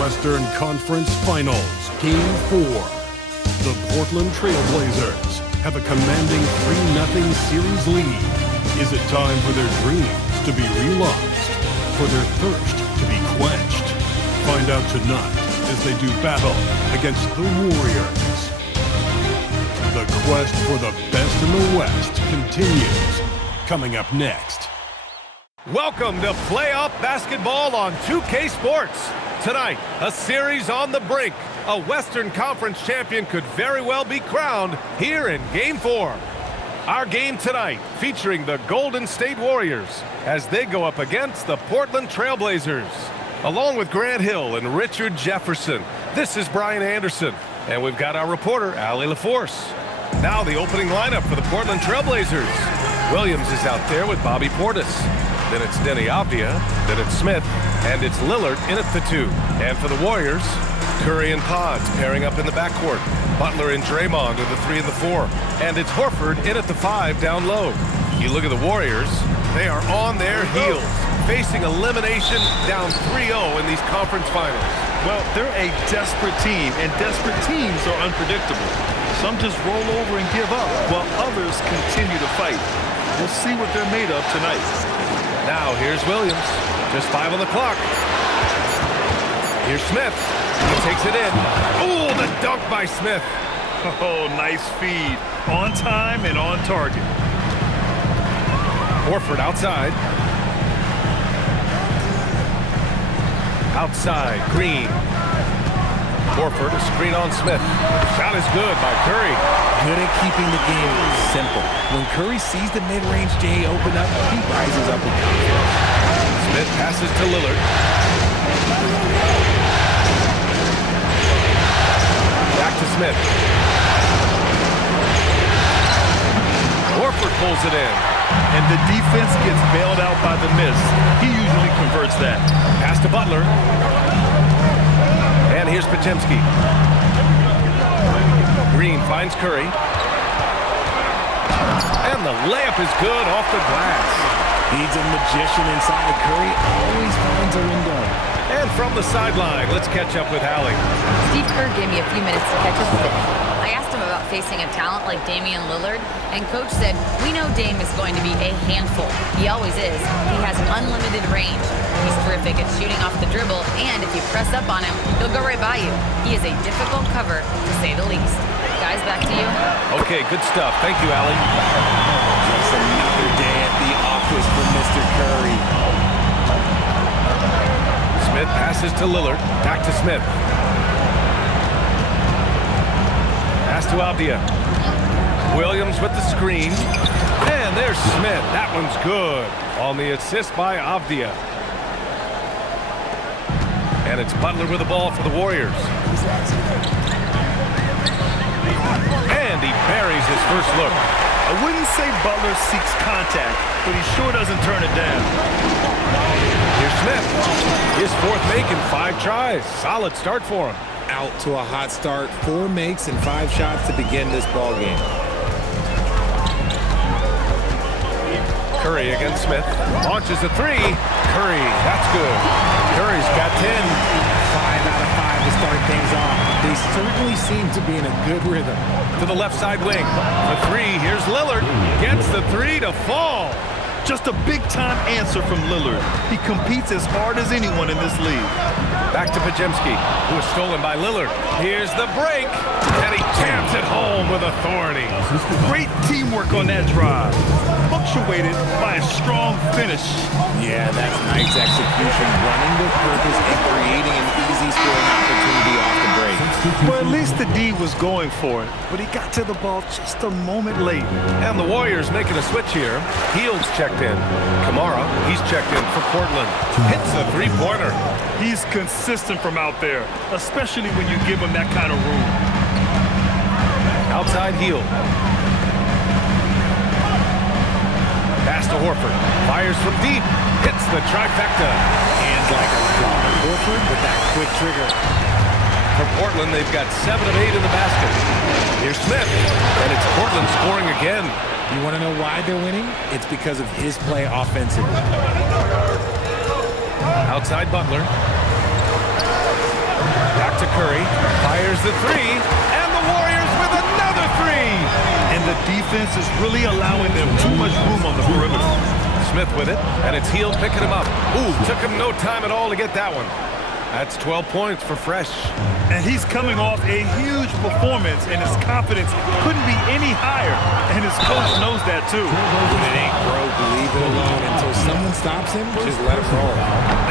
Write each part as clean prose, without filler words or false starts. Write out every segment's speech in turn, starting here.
Western Conference Finals, Game 4. The Portland Trail Blazers have a commanding 3-0 series lead. Is it time for their dreams to be realized? For their thirst to be quenched? Find out tonight as they do battle against the Warriors. The quest for the best in the West continues. Coming up next. Welcome to playoff basketball on 2K Sports. Tonight, a series on the brink. A Western Conference champion could very well be crowned here in Game 4. Our game tonight featuring the Golden State Warriors as they go up against the Portland Trail Blazers. Along with Grant Hill and Richard Jefferson, this is Brian Anderson. And we've got our reporter, Allie LaForce. Now the opening lineup for the Portland Trail Blazers. Williams is out there with Bobby Portis. Then it's Denny Avdia, then it's Smith, and it's Lillard in at the 2. And for the Warriors, Curry and Pods pairing up in the backcourt. Butler and Draymond are the 3 and the 4. And it's Horford in at the 5 down low. You look at the Warriors, they are on their heels, facing elimination down 3-0 in these conference finals. Well, they're a desperate team, and desperate teams are unpredictable. Some just roll over and give up, while others continue to fight. We'll see what they're made of tonight. Now here's Williams, just 5 on the clock. Here's Smith, he takes it in. Oh, the dunk by Smith. Oh, nice feed, on time and on target. Horford outside. Outside, Green. Horford, a screen on Smith. Shot is good by Curry. Good at keeping the game simple. When Curry sees the mid-range J open up, he rises up with confidence. Smith passes to Lillard. Back to Smith. Horford pulls it in. And the defense gets bailed out by the miss. He usually converts that. Pass to Butler. And here's Podziemski. Green finds Curry. And the layup is good off the glass. He's a magician inside of Curry. Always finds a window. And from the sideline, let's catch up with Allie. Steve Kerr gave me a few minutes to catch up with it. I asked him about facing a talent like Damian Lillard, and Coach said, we know Dame is going to be a handful. He always is. He has unlimited range. He's terrific at shooting off the dribble, and if you press up on him, he'll go right by you. He is a difficult cover, to say the least. Guys, back to you. Okay, good stuff. Thank you, Allie. Just another day at the office for Mr. Curry. Smith passes to Lillard. Back to Smith. Pass to Avdia. Williams with the screen. And there's Smith. That one's good. On the assist by Avdia. And it's Butler with the ball for the Warriors. And he buries his first look. I wouldn't say Butler seeks contact, but he sure doesn't turn it down. Here's Smith. His 4th make in 5 tries. Solid start for him. Out to a hot start. 4 makes and 5 shots to begin this ball game. Curry against Smith. Launches a 3. Curry, that's good. Curry's got 10. 5 out of 5 to start things off. They certainly seem to be in a good rhythm. To the left side wing. The 3, here's Lillard. Gets the 3 to fall. Just a big-time answer from Lillard. He competes as hard as anyone in this league. Back to Podziemski, who is stolen by Lillard. Here's the break, and he jams it home with authority. Great teamwork on that drive. Punctuated by a strong finish. Yeah, that's nice execution, running with purpose and creating an easy scoring opportunity off the break. Well, at least the D was going for it, but he got to the ball just a moment late. And the Warriors making a switch here. Heald's checked in. Kamara, he's checked in for Portland. Hits a 3-pointer. He's consistent from out there, especially when you give him that kind of room. Outside Hield. Pass to Horford. Fires from deep. Hits the trifecta. Hands like a dog. Horford with that quick trigger. For Portland, they've got 7 of 8 in the basket. Here's Smith. And it's Portland scoring again. You want to know why they're winning? It's because of his play offensively. Outside Butler. to Curry. Fires the three. And the Warriors with another three. And the defense is really allowing them too much room on the perimeter. Smith with it, and it's Hield picking him up. Ooh, took him no time at all to get that one. That's 12 points for Fresh. And he's coming off a huge performance, and his confidence couldn't be any higher. And his coach knows that, too. When it ain't broke, leave it alone until someone stops him. Just let him roll.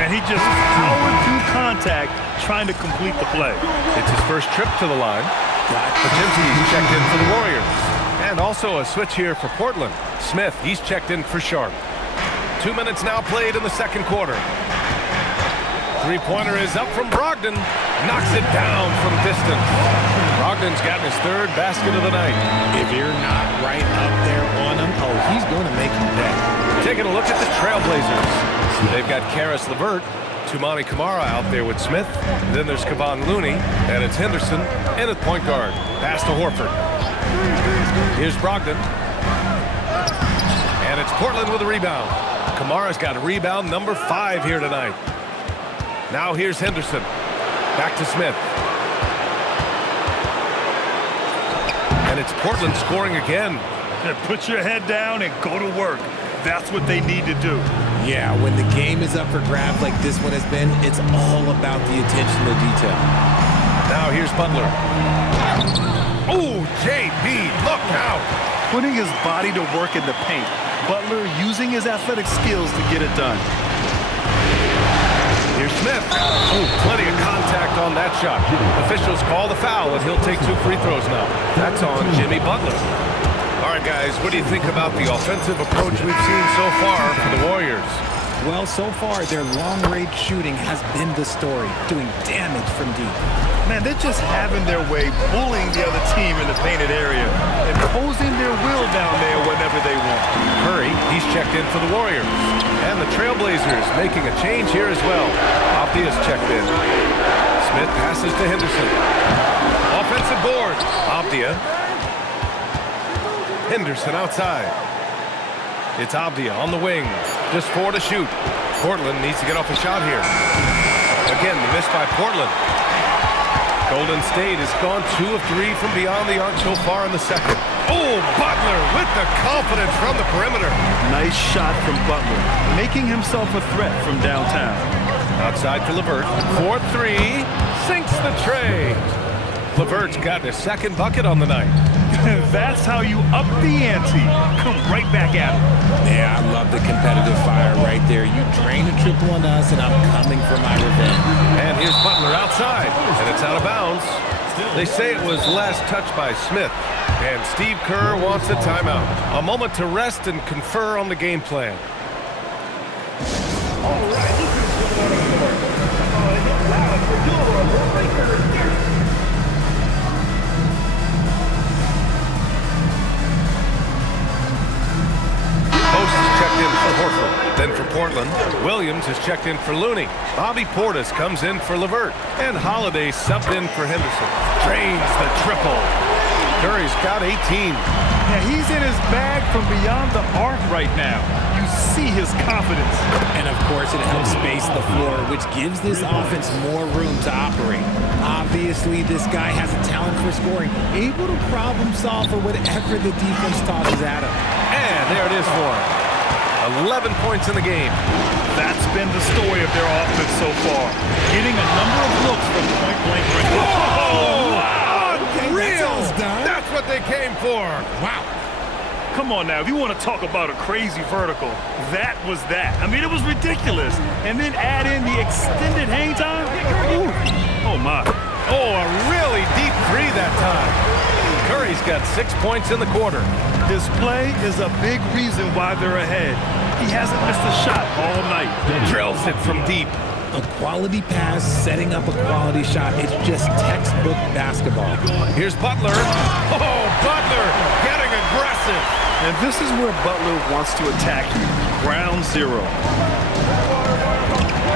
And he just powered through contact, trying to complete the play. It's his first trip to the line. Pajimski's checked in for the Warriors. And also a switch here for Portland. Smith, he's checked in for Sharp. 2 minutes now played in the second quarter. Three-pointer is up from Brogdon. Knocks it down from distance. Brogdon's gotten his third basket of the night. If you're not right up there on him, oh, he's going to make you pay. Taking a look at the Trailblazers. They've got Karis LeVert, Toumani Camara out there with Smith. Then there's Kevon Looney, and it's Henderson in at point guard. Pass to Horford. Here's Brogdon. And it's Portland with a rebound. Kamara's got a rebound number 5 here tonight. Now here's Henderson. Back to Smith. And it's Portland scoring again. Put your head down and go to work. That's what they need to do. Yeah, when the game is up for grabs like this one has been, it's all about the attention to detail. Now here's Butler. Oh, JB, look out. Putting his body to work in the paint. Butler using his athletic skills to get it done. Here's Smith. Oh, plenty of contact on that shot. Officials call the foul, and he'll take 2 free throws now. That's on Jimmy Butler. All right, guys, what do you think about the offensive approach we've seen so far for the Warriors? Well, so far, their long-range shooting has been the story, doing damage from deep. Man, they're just having their way, bullying the other team in the painted area, imposing their will down there whenever they want. Curry, he's checked in for the Warriors. And the Trailblazers making a change here as well. Optia's checked in. Smith passes to Henderson. Offensive board. Optia. Henderson outside. It's Avdia on the wing. Just 4 to shoot. Portland needs to get off a shot here. Again, the miss by Portland. Golden State has gone 2 of 3 from beyond the arc so far in the second. Oh, Butler with the confidence from the perimeter. Nice shot from Butler, making himself a threat from downtown. Outside for LeVert. 4-3. Sinks the tray. LeVert's got his second bucket on the night. That's how you up the ante. Come right back at him. Yeah, I love the competitive fire right there. You drain a triple on us, and I'm coming for my revenge. And here's Butler outside, and it's out of bounds. They say it was last touched by Smith, and Steve Kerr wants a timeout. A moment to rest and confer on the game plan. Horford. Then for Portland, Williams is checked in for Looney. Bobby Portis comes in for LeVert. And Holiday subbed in for Henderson. Drains the triple. Curry's got 18. Yeah, he's in his bag from beyond the arc right now. You see his confidence. And of course, it helps space the floor, which gives this offense more room to operate. Obviously, this guy has a talent for scoring, able to problem solve for whatever the defense tosses at him. And there it is for him. 11 points in the game. That's been the story of their offense so far. Getting a number of looks from point-blank range. Oh, wow. Unreal! That's what they came for. Wow. Come on now, if you want to talk about a crazy vertical, that was that. I mean, it was ridiculous. And then add in the extended hang time. Ooh. Oh, my. Oh, a really deep 3 that time. Curry's got 6 points in the quarter. His play is a big reason why they're ahead. He hasn't missed a shot all night. Drills it from deep. A quality pass, setting up a quality shot. It's just textbook basketball. Here's Butler. Oh, Butler getting aggressive. And this is where Butler wants to attack you. Ground zero.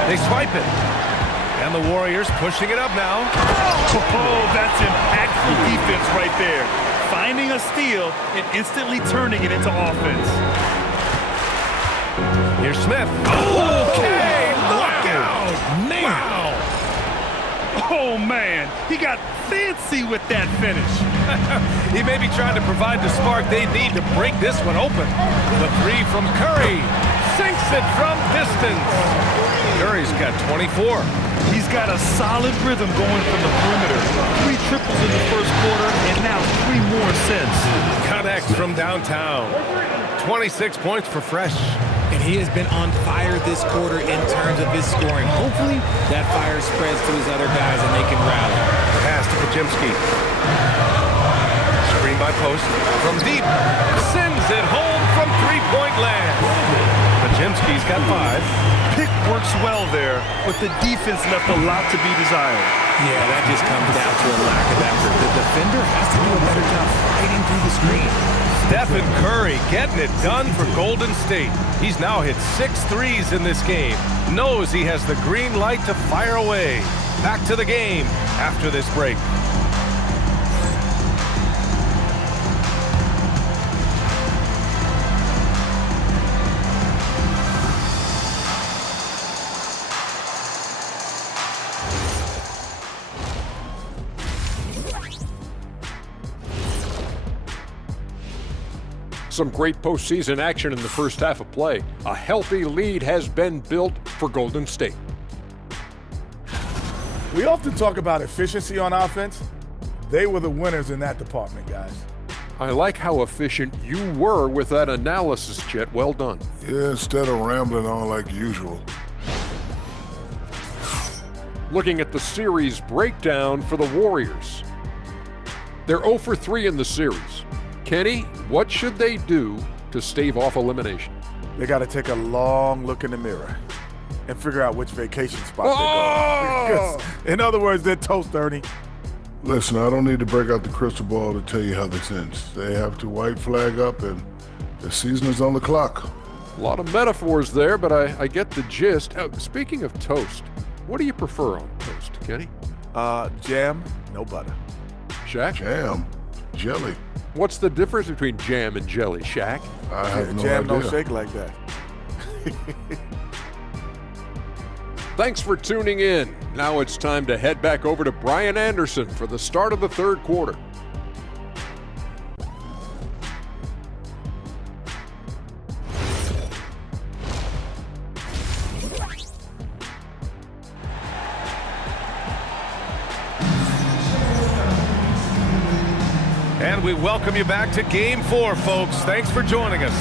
They swipe it. And the Warriors pushing it up now. Oh, that's impactful defense right there. Finding a steal and instantly turning it into offense. Here's Smith. Okay, look out! Man. Wow! Oh, man, he got fancy with that finish. He may be trying to provide the spark they need to break this one open. The three from Curry. Sinks it from distance. Curry's got 24. He's got a solid rhythm going from the perimeter. 3 triples in the first quarter, and now 3 more since. Connects from downtown. 26 points for Fresh. And he has been on fire this quarter in terms of his scoring. Hopefully, that fire spreads to his other guys and they can rally. Pass to Pajimski. Screen by post. From deep. Sends it home from three-point land. Pajimski's got 5. Pick works well there, but the defense left a lot to be desired. Yeah, that just comes down to a lack of effort. The defender has to do a better job fighting through the screen. Stephen Curry getting it done for Golden State. He's now hit 6 threes in this game. Knows he has the green light to fire away. Back to the game after this break. Some great postseason action in the first half of play. A healthy lead has been built for Golden State. We often talk about efficiency on offense. They were the winners in that department, guys. I like how efficient you were with that analysis, Chet. Well done. Yeah, instead of rambling on like usual. Looking at the series breakdown for the Warriors. They're 0 for 3 in the series. Kenny, what should they do to stave off elimination? They got to take a long look in the mirror and figure out which vacation spot they're going. In other words, they're toast, Ernie. Listen, I don't need to break out the crystal ball to tell you how this ends. They have to white flag up, and the season is on the clock. A lot of metaphors there, but I get the gist. Speaking of toast, what do you prefer on toast, Kenny? Jam, no butter. Shaq? Jam, jelly. What's the difference between jam and jelly, Shaq? I have no Jam idea. don't shake like that. Thanks for tuning in. Now it's time to head back over to Brian Anderson for the start of the third quarter. And we welcome you back to Game 4, folks. Thanks for joining us.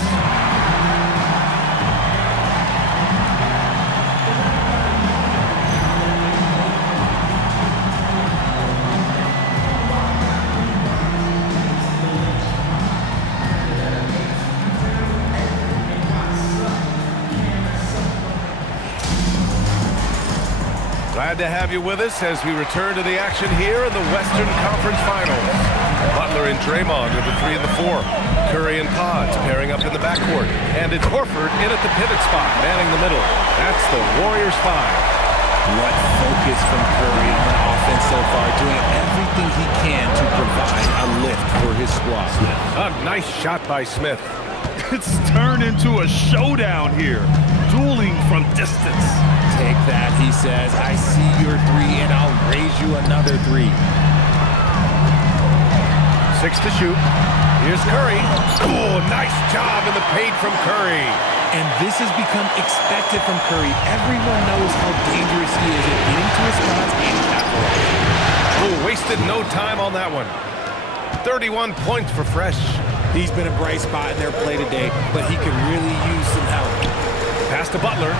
Glad to have you with us as we return to the action here in the Western Conference Finals. Butler and Draymond are the 3 and the 4. Curry and Pods pairing up in the backcourt. And it's Horford in at the pivot spot, manning the middle. That's the Warriors 5. What focus from Curry on offense so far, doing everything he can to provide a lift for his squad. A nice shot by Smith. It's turned into a showdown here, dueling from distance. Take that, he says. I see your 3 and I'll raise you another 3. 6 to shoot. Here's Curry. Oh, nice job in the paint from Curry. And this has become expected from Curry. Everyone knows how dangerous he is at getting to his spots and capitalizing. Oh, wasted no time on that one. 31 points for Fresh. He's been a bright spot in their play today, but he could really use some help. Pass to Butler.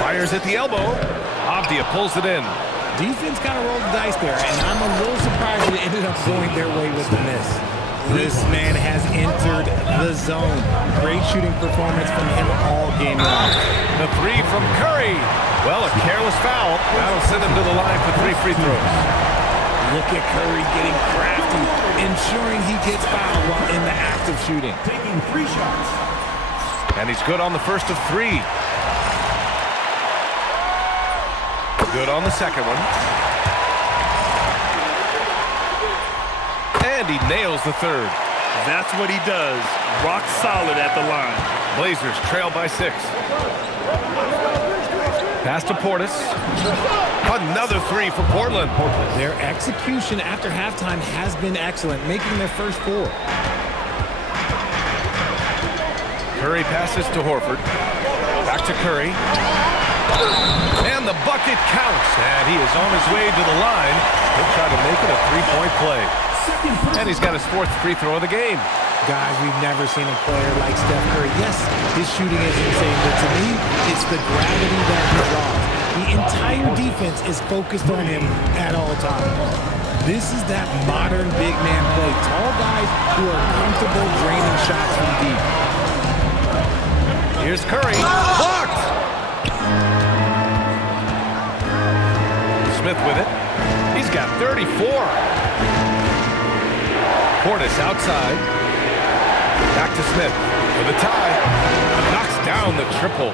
Fires at the elbow. Avdia pulls it in. Defense kind of rolled the dice there, and I'm a little surprised that it ended up going their way with the miss. This man has entered the zone. Great shooting performance from him all game long. The 3 from Curry. Well, a careless foul. That'll send him to the line for 3 free throws. Look at Curry getting crafty, ensuring he gets fouled while in the act of shooting. Taking 3 shots. And he's good on the first of 3. Good on the second one. And he nails the third. That's what he does. Rock solid at the line. Blazers trail by 6. Pass to Portis. Another 3 for Portland. Their execution after halftime has been excellent, making their first 4. Curry passes to Horford. Back to Curry. And the bucket counts. And he is on his way to the line. He'll try to make it a 3-point play. And he's got his 4th free throw of the game. Guys, we've never seen a player like Steph Curry. Yes, his shooting is insane, but to me, it's the gravity that he draws. The entire defense is focused on him at all times. This is that modern big man play. Tall guys who are comfortable draining shots from deep. Here's Curry. Blocked! Smith with it. He's got 34. Portis outside. Back to Smith for the tie. Knocks down the triple.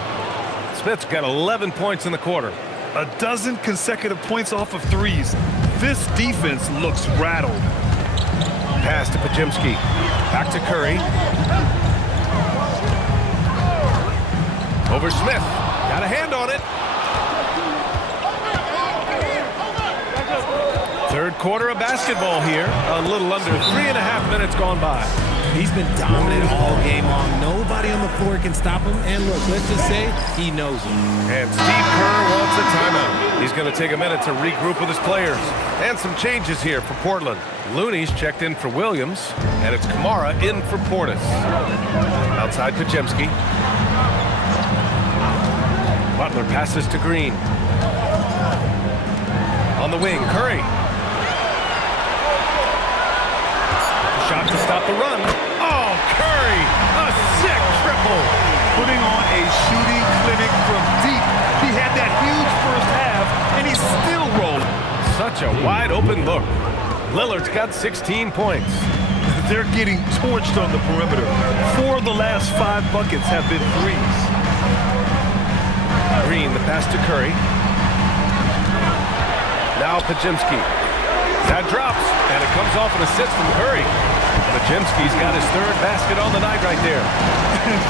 Smith's got 11 points in the quarter. 12 consecutive points off of threes. This defense looks rattled. Pass to Pajimski. Back to Curry. Over Smith. Got a hand on it. Third quarter of basketball here. A little under 3.5 minutes gone by. He's been dominant all game long. Nobody on the floor can stop him. And look, let's just say he knows it. And Steve Kerr wants a timeout. He's going to take a minute to regroup with his players. And some changes here for Portland. Looney's checked in for Williams. And it's Kamara in for Portis. Outside Pajemski. Butler passes to Green. On the wing, Curry. Shot to stop the run. Oh, Curry! A sick triple! Putting on a shooting clinic from deep. He had that huge first half, and he's still rolling. Such a wide open look. Lillard's got 16 points. They're getting torched on the perimeter. 4 of the last 5 buckets have been threes. Green, the pass to Curry. Now Pajimski. That drops, and it comes off an assist from Curry. Pajimski's got his 3rd basket on the night right there.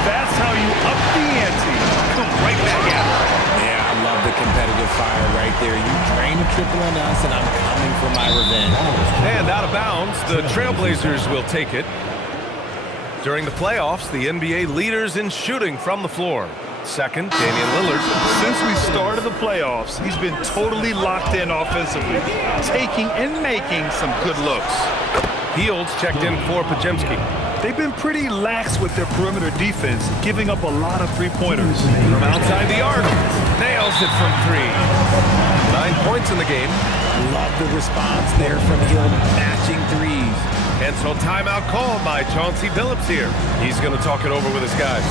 That's how you up the ante. Come right back at it. Yeah, I love the competitive fire right there. You drain a triple on us, and I'm coming for my revenge. And out of bounds, the Trailblazers will take it. During the playoffs, the NBA leaders in shooting from the floor. Second, Damian Lillard. Since we started the playoffs, he's been totally locked in offensively, taking and making some good looks. Fields checked in for Pajemski. They've been pretty lax with their perimeter defense, giving up a lot of three-pointers. From outside the arc, nails it from 3. 9 points in the game. Love the response there from Hill, matching threes. And so timeout called by Chauncey Billups here. He's going to talk it over with his guys.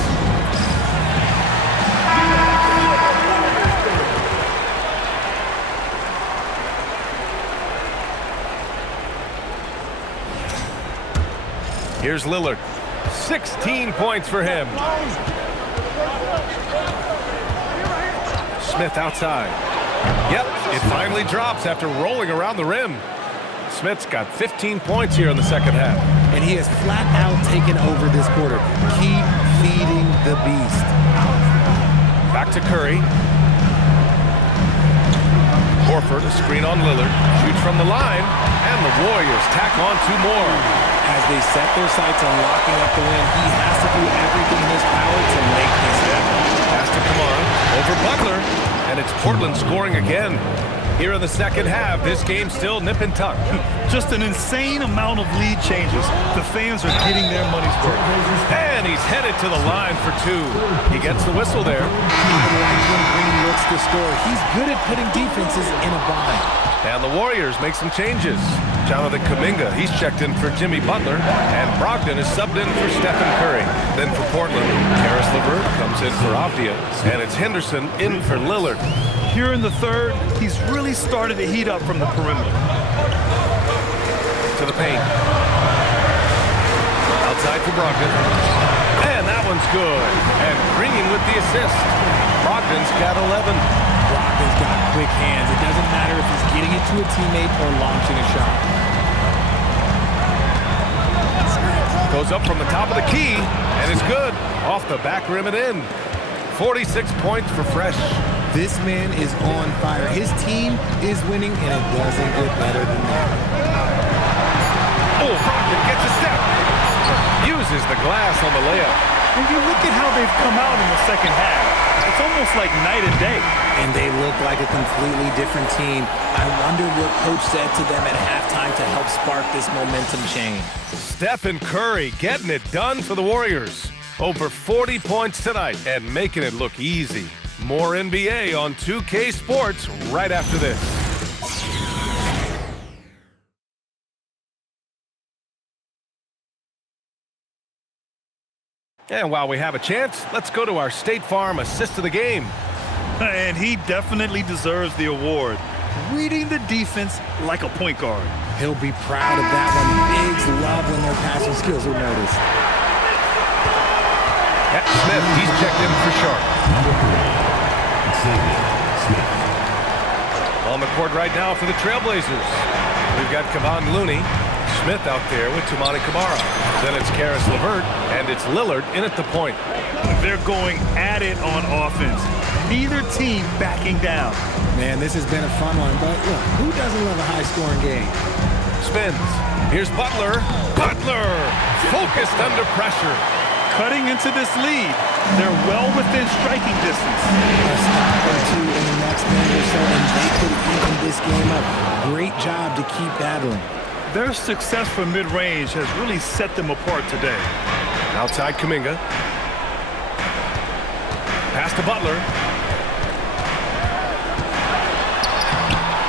Here's Lillard. 16 points for him. Smith outside. Yep, it finally drops after rolling around the rim. Smith's got 15 points here in the second half. And he has flat out taken over this quarter. Keep feeding the beast. Back to Curry. Horford, a screen on Lillard. Shoots from the line. And the Warriors tack on 2 more. As they set their sights on locking up the win, he has to do everything in his power to make this happen. Pass to Kamara. Over Butler. And it's Portland scoring again. Here in the second half, this game's still nip and tuck. Just an insane amount of lead changes. The fans are getting their money's worth. And he's headed to the line for 2. He gets the whistle there. I like when Green looks to score. He's good at putting defenses in a bind. And the Warriors make some changes. Jonathan Kuminga, he's checked in for Jimmy Butler. And Brogdon is subbed in for Stephen Curry. Then for Portland, Karis LeVert comes in for Avdia. And it's Henderson in for Lillard. Here in the third, he's really started to heat up from the perimeter. To the paint. Outside for Brogdon. And that one's good. And Green with the assist. Brogdon's got 11. Brogdon's got quick hands. It doesn't matter if he's getting it to a teammate or launching a shot. Goes up from the top of the key, and it's good. Off the back rim and in. 46 points for Fresh. This man is on fire. His team is winning, and it doesn't get better than that. Oh, Brogdon gets a step. Uses the glass on the layup. And you look at how they've come out in the second half. It's almost like night and day. And they look like a completely different team. I wonder what Coach said to them at halftime to help spark this momentum change. Stephen Curry getting it done for the Warriors. Over 40 points tonight and making it look easy. More NBA on 2K Sports right after this. And while we have a chance, let's go to our State Farm assist of the game. And he definitely deserves the award. Reading the defense like a point guard. He'll be proud of that one. Bigs love when their passing skills are noticed. At Smith, he's checked in for Sharp. Xavier. On the court right now for the Trailblazers. We've got Kevon Looney. Smith out there with Toumani Camara. Then it's Karis LeVert, and it's Lillard in at the point. They're going at it on offense. Neither team backing down. Man, this has been a fun one, but look, who doesn't love a high-scoring game? Spins. Here's Butler. Butler! Focused under pressure. Cutting into this lead. They're well within striking distance. A stop or two in the next minute or so, and they could even this game up. Great job to keep battling. Their success from mid-range has really set them apart today. Outside Kuminga. Pass to Butler.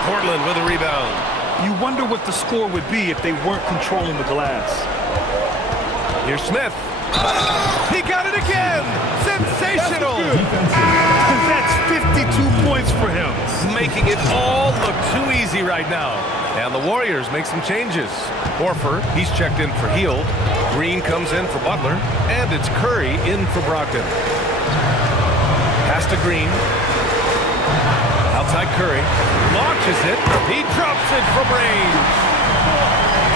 Portland with a rebound. You wonder what the score would be if they weren't controlling the glass. Here's Smith. He got it again! Sensational! That's 52 points for him. Making it all look too easy right now. And the Warriors make some changes. Horford, he's checked in for Hield. Green comes in for Butler. And it's Curry in for Brogdon. Pass to Green. Outside Curry. Launches it. He drops it from range.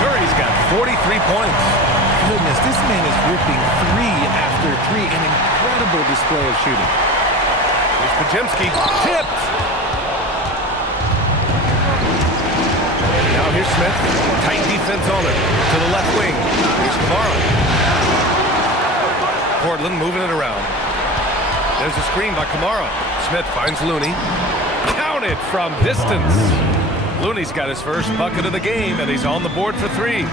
Curry's got 43 points. Goodness, this man is ripping three after three. An incredible display of shooting. Here's Podziemski. Tipped. Now here's Smith. Tight defense on it. To the left wing. Here's Camara. Portland moving it around. There's a screen by Camara. Smith finds Looney. Counted from distance. Looney's got his first bucket of the game, and he's on the board for three.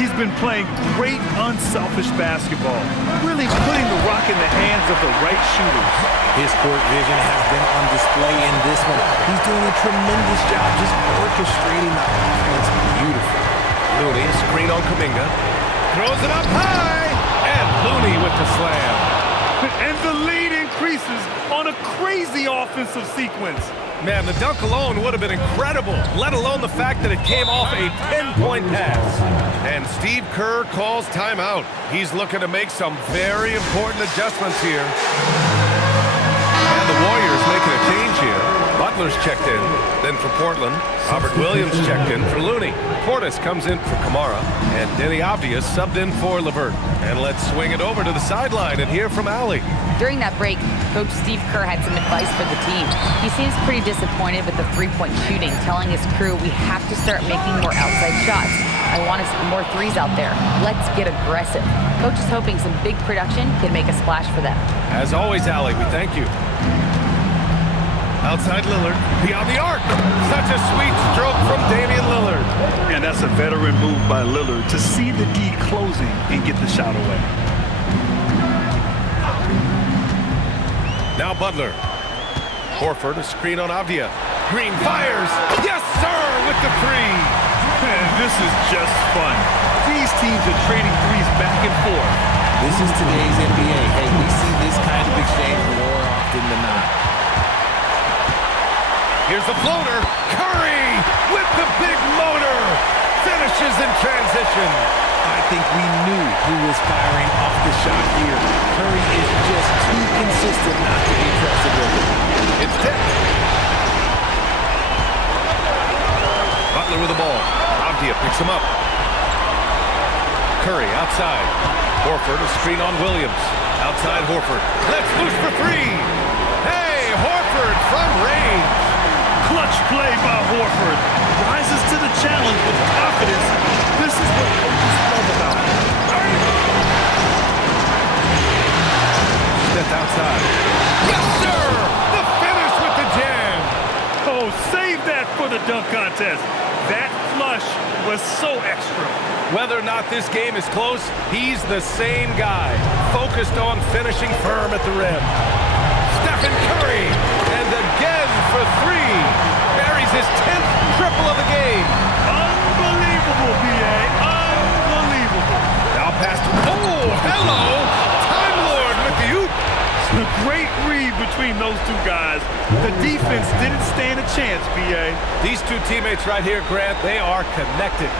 He's been playing great, unselfish basketball, really putting the rock in the hands of the right shooters. His court vision has been on display in this one. He's doing a tremendous job just orchestrating the offense beautifully. Looney, screen on Kuminga. Throws it up high, and Looney with the slam. And the lead increases on a crazy offensive sequence. Man, the dunk alone would have been incredible, let alone the fact that it came off a 10-point pass. And Steve Kerr calls timeout. He's looking to make some very important adjustments here. And the Warriors making a change here. Butler's checked in. Then for Portland, Robert Williams checked in for Looney. Portis comes in for Camara. And Denny Avdia subbed in for LeVert. And let's swing it over to the sideline and hear from Allie. During that break, Coach Steve Kerr had some advice for the team. He seems pretty disappointed with the three-point shooting, telling his crew we have to start making more outside shots. I want to see more threes out there. Let's get aggressive. Coach is hoping some big production can make a splash for them. As always, Allie, we thank you. Outside Lillard, beyond the arc. Such a sweet stroke from Damian Lillard. And that's a veteran move by Lillard to see the D closing and get the shot away. Now Butler. Horford, a screen on Avdia. Green fires. Yes, sir, with the three. Man, this is just fun. These teams are trading threes back and forth. This is today's NBA. Hey, we see this kind of exchange more often than not. Here's the floater. Curry with the big motor. Finishes in transition. I think we knew who was firing off the shot here. Curry is just too consistent not to be trusted with it. It's tipped. Butler with the ball. Avdia picks him up. Curry outside. Horford, a screen on Williams. Outside Horford. Let's loose for three. Hey, Horford from range. Clutch play by Horford. Rises to the challenge with confidence. This is what coaches love about him. Smith outside. Yes, sir! The finish with the jam. Oh, save that for the dunk contest. That flush was so extra. Whether or not this game is close, he's the same guy, focused on finishing firm at the rim. Stephen Curry, and again for three. Buries his 10th triple of the game. Unbelievable, B.A. Unbelievable. Now pass to, oh, hello, Time Lord with the oop. The great read between those two guys. The defense didn't stand a chance, B.A. These two teammates right here, Grant, they are connected.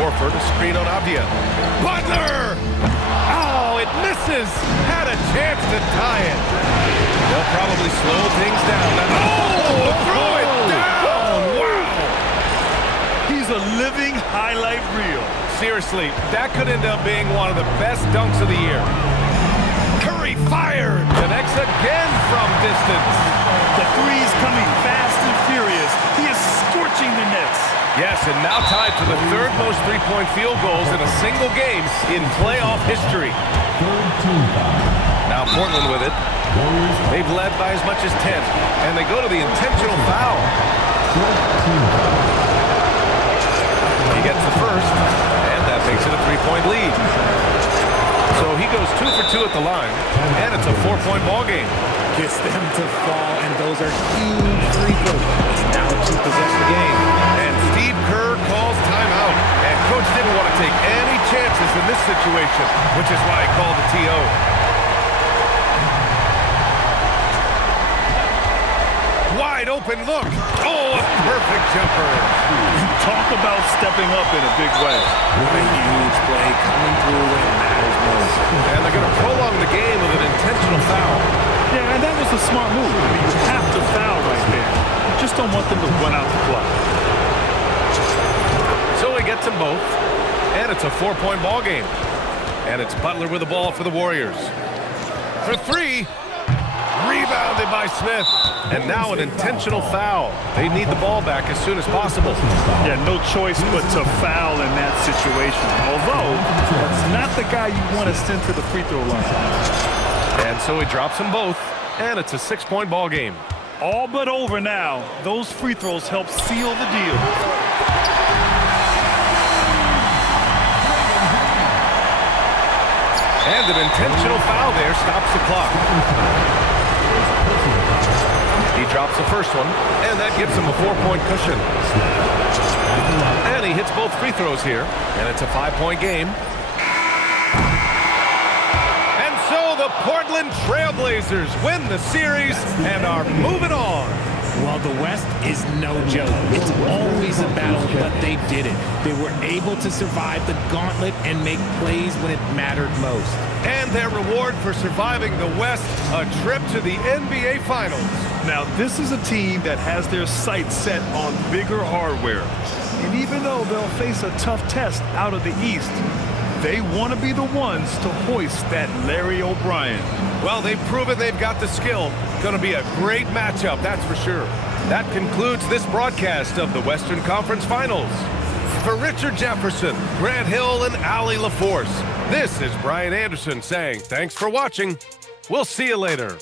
Horford, a screen on Xavier. Butler! Oh, it misses! Had a chance to tie it. They'll probably slow things down. Oh, throw it down! Wow! He's a living highlight reel. Seriously, that could end up being one of the best dunks of the year. Curry fired! Connects again from distance. The three's coming fast and furious. He is scorching the nets. Yes, and now tied for the third most three-point field goals in a single game in playoff history. Now Portland with it. They've led by as much as 10, and they go to the intentional foul. He gets the first, and that makes it a three-point lead. So he goes 2 for 2 at the line, and it's a 4-point ball game. Gets them to fall, and those are huge free throws. It's now a 2-possession game. And Steve Kerr calls timeout. And Coach didn't want to take any chances in this situation, which is why he called the TO. Wide open look. Oh, a perfect jumper. Talk about stepping up in a big way. What a huge play coming through when it matters most. And they're going to prolong the game with an intentional foul. Yeah, and that was a smart move. I mean, you have to foul right there. You just don't want them to run out the clock. So he gets them both, and it's a 4-point ball game. And it's Butler with the ball for the Warriors. For three, rebounded by Smith. And now an intentional foul. They need the ball back as soon as possible. Yeah, no choice but to foul in that situation. Although, that's not the guy you want to send to the free throw line. And so he drops them both, and it's a 6-point ball game. All but over now. Those free throws help seal the deal. And an intentional foul there stops the clock. He drops the first one, and that gives him a 4-point cushion. And he hits both free throws here, and it's a 5-point game. So the Portland Trailblazers win the series and are moving on. Well, the West is no joke. It's always a battle, but they did it. They were able to survive the gauntlet and make plays when it mattered most. And their reward for surviving the West, a trip to the NBA Finals. Now, this is a team that has their sights set on bigger hardware. And even though they'll face a tough test out of the East, they want to be the ones to hoist that Larry O'Brien. Well, they've proven they've got the skill. Going to be a great matchup, that's for sure. That concludes this broadcast of the Western Conference Finals. For Richard Jefferson, Grant Hill, and Allie LaForce, this is Brian Anderson saying thanks for watching. We'll see you later.